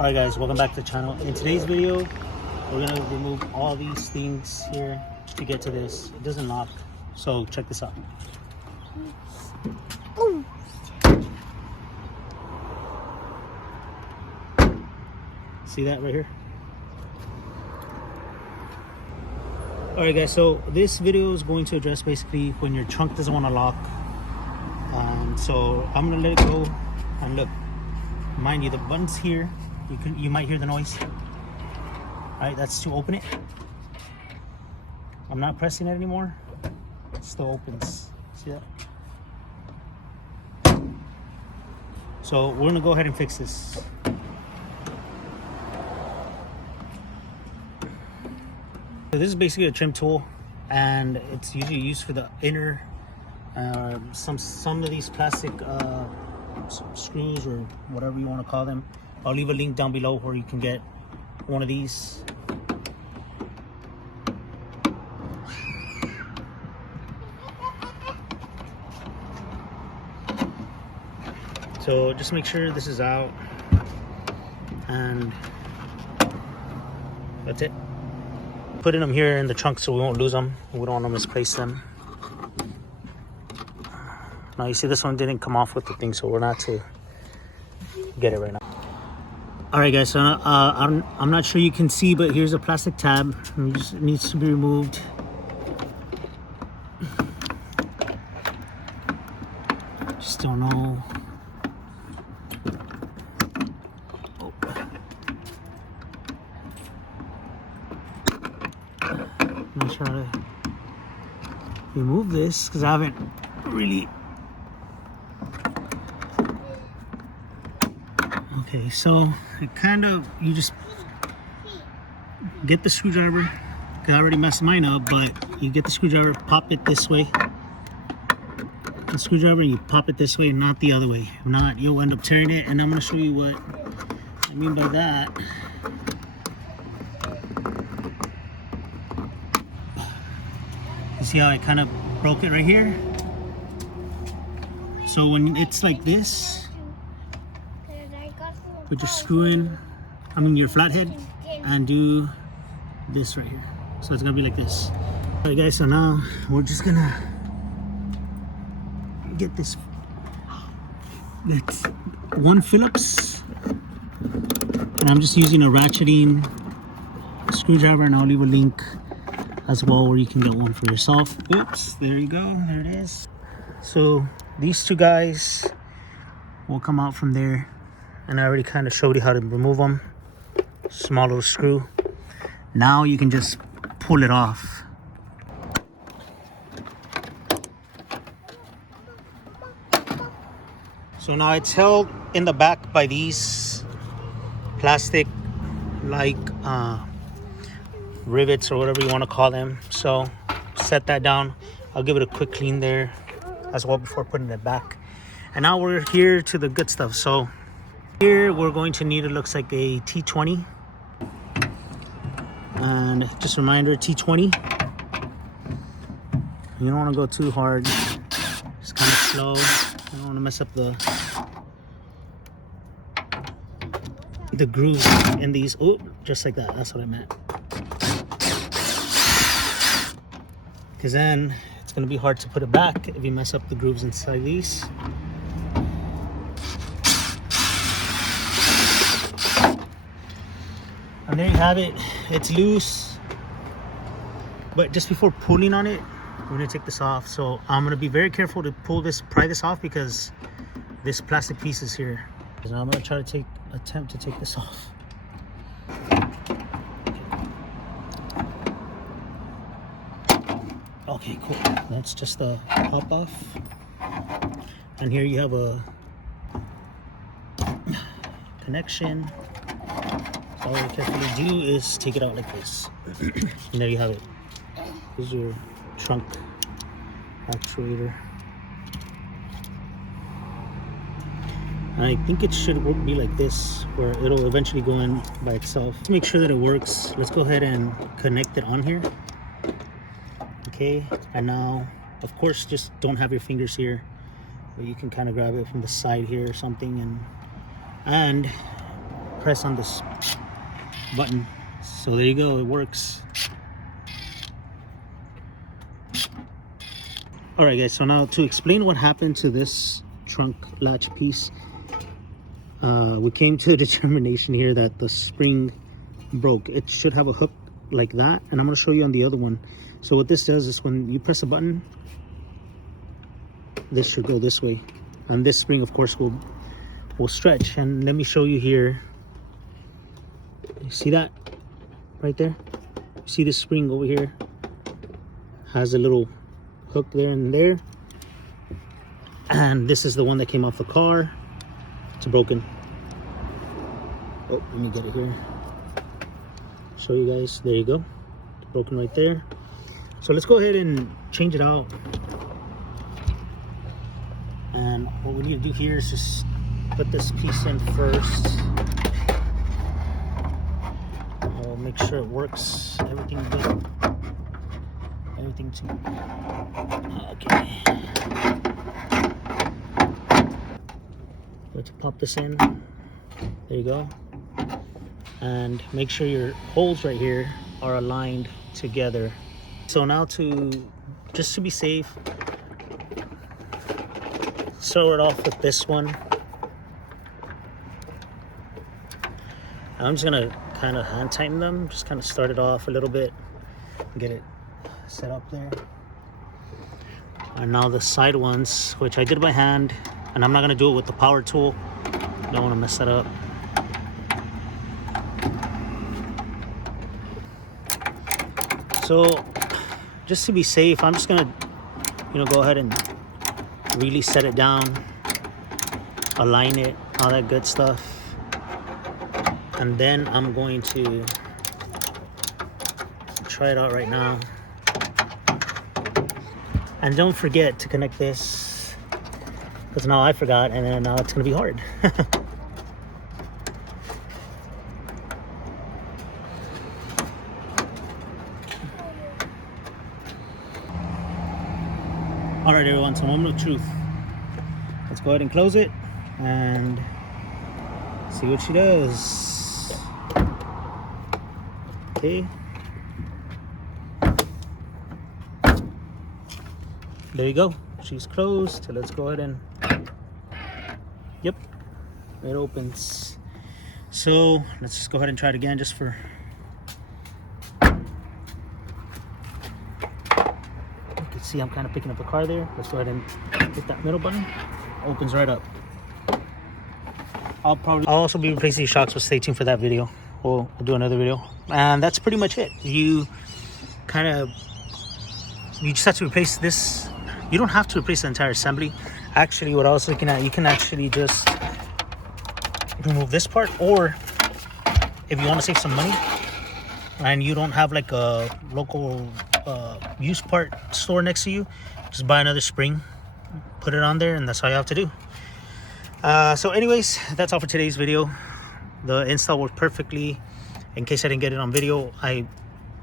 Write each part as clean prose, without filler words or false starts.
Alright guys, welcome back to the channel. In today's video, we're gonna remove all these things here to get to this. It doesn't lock, so check this out. See that right here? Alright guys, so this video is going to address basically when your trunk doesn't want to lock. So I'm gonna let it go, and look, mind you, the button's here. You might hear the noise. Alright, that's to open it. I'm not pressing it anymore. It still opens. See that? So we're gonna go ahead and fix this. So this is basically a trim tool, and it's usually used for the inner some of these plastic screws or whatever you want to call them. I'll leave a link down below where you can get one of these. So just make sure this is out, and that's it. Putting them here in the trunk so we won't lose them. We don't want to misplace them. Now you see this one didn't come off with the thing, so we're not to get it right now. Alright guys, so I'm not sure you can see, but here's a plastic tab. It needs to be removed. Just don't know. Oh. I'm not sure how to remove this because I haven't really. Okay, so it kind of, you just get the screwdriver, because I already messed mine up, but you get the screwdriver, pop it this way. The screwdriver, you pop it this way, not the other way. If not, you'll end up tearing it, and I'm going to show you what I mean by that. You see how I kind of broke it right here? So when it's like this, put your screw in, your flathead, and do this right here. So it's gonna be like this. Alright guys, so now we're just gonna get this. It's 1 Phillips, and I'm just using a ratcheting screwdriver, and I'll leave a link as well where you can get one for yourself. Oops, there you go, there it is. So these two guys will come out from there. And I already kind of showed you how to remove them. Small little screw. Now you can just pull it off. So now it's held in the back by these plastic like rivets or whatever you want to call them. So set that down. I'll give it a quick clean there as well before putting it back. And now we're here to the good stuff. So here we're going to need, it looks like a T20, and just a reminder, T20, you don't want to go too hard, just kind of slow. You don't want to mess up the groove in these. Oh, just like that, that's what I meant, because then it's going to be hard to put it back if you mess up the grooves inside these. And there you have it. It's loose, but just before pulling on it, we're gonna take this off. So I'm gonna be very careful to pry this off, because this plastic piece is here. So I'm gonna try to attempt to take this off. Okay, cool. That's just a pop off. And here you have a connection. All you carefully do is take it out like this. And there you have it. Here's your trunk actuator. And I think it should be like this, where it'll eventually go in by itself. To make sure that it works, let's go ahead and connect it on here. Okay, and now, of course, just don't have your fingers here, but you can kind of grab it from the side here or something, and press on this button. So there you go, it works. All right guys, so now to explain what happened to this trunk latch piece, we came to a determination here that the spring broke. It should have a hook like that, and I'm going to show you on the other one. So what this does is when you press a button, this should go this way, and this spring of course will stretch. And let me show you here. You see that right there? You see this spring over here has a little hook there and there, and this is the one that came off the car. It's broken. Oh, let me get it here, show you guys. There you go, it's broken right there. So let's go ahead and change it out. And what we need to do here is just put this piece in first. We'll make sure it works, everything good. Everything's okay. Let's pop this in. There you go. And make sure your holes right here are aligned together. So now just to be safe, start it off with this one. I'm just gonna kind of hand tighten them, just kind of start it off a little bit, get it set up there. And now the side ones, which I did by hand, and I'm not gonna do it with the power tool. Don't want to mess that up. So just to be safe, I'm just gonna, go ahead and really set it down, align it, all that good stuff. And then I'm going to try it out right now. And don't forget to connect this, because now I forgot, and then now it's gonna be hard. All right, everyone, so moment of truth. Let's go ahead and close it and see what she does. Okay. There you go, she's closed. So let's go ahead and, yep, it opens. So let's just go ahead and try it again, just for, you can see I'm kind of picking up the car there. Let's go ahead and hit that middle button. Opens right up. I'll also be replacing shocks, but stay tuned for that video. We'll do another video, and that's pretty much it. You just have to replace this. You don't have to replace the entire assembly. Actually, what I was looking at, you can actually just remove this part, or if you want to save some money and you don't have like a local used part store next to you, just buy another spring, put it on there, and that's all you have to do. So anyways, that's all for today's video. The install worked perfectly. In case I didn't get it on video, I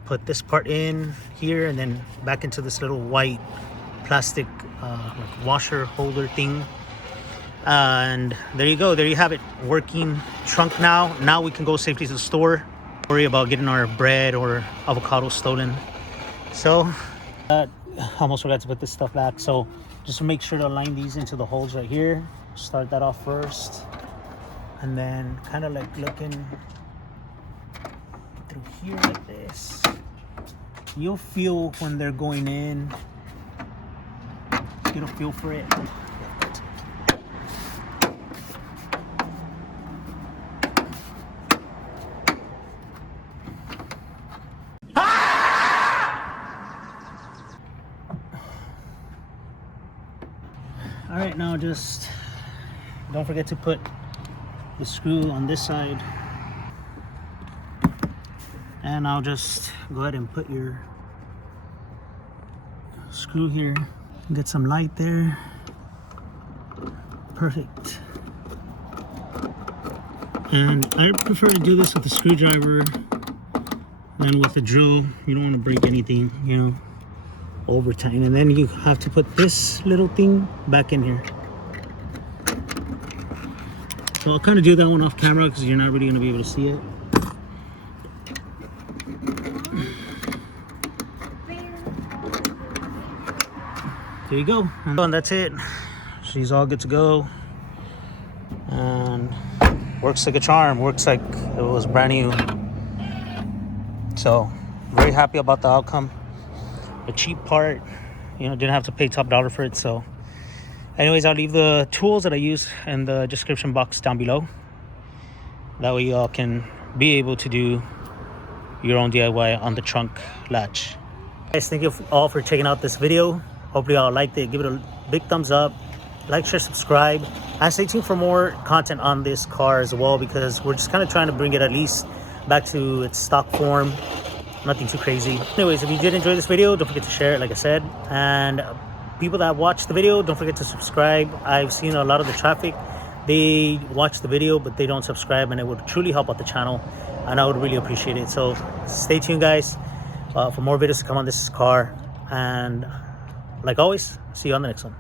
put this part in here and then back into this little white plastic like washer holder thing, and there you go. There you have it, working trunk. Now we can go safely to the store, worry about getting our bread or avocado stolen. So I almost forgot to put this stuff back, so just make sure to align these into the holes right here. Start that off first, and then kind of like looking through here like this. You'll feel when they're going in. Get a feel for it. All right, now just don't forget to put the screw on this side, and I'll just go ahead and put your screw here. Get some light there. Perfect. And I prefer to do this with a screwdriver than with a drill. You don't want to break anything, over time. And then you have to put this little thing back in here. So I'll kind of do that one off camera because you're not really going to be able to see it. There you go, and that's it. She's all good to go, and works like a charm. Works like it was brand new. So very happy about the outcome. A cheap part, you know, didn't have to pay top dollar for it. So anyways, I'll leave the tools that I use in the description box down below. That way y'all can be able to do your own DIY on the trunk latch. Guys, thank you all for checking out this video. Hopefully y'all liked it. Give it a big thumbs up, like, share, subscribe, and stay tuned for more content on this car as well, because we're just kind of trying to bring it at least back to its stock form. Nothing too crazy. Anyways, if you did enjoy this video, don't forget to share it, like I said. And people that watch the video, don't forget to subscribe. I've seen a lot of the traffic, they watch the video but they don't subscribe, and it would truly help out the channel, and I would really appreciate it. So stay tuned, guys, for more videos to come on this car. And like always, see you on the next one.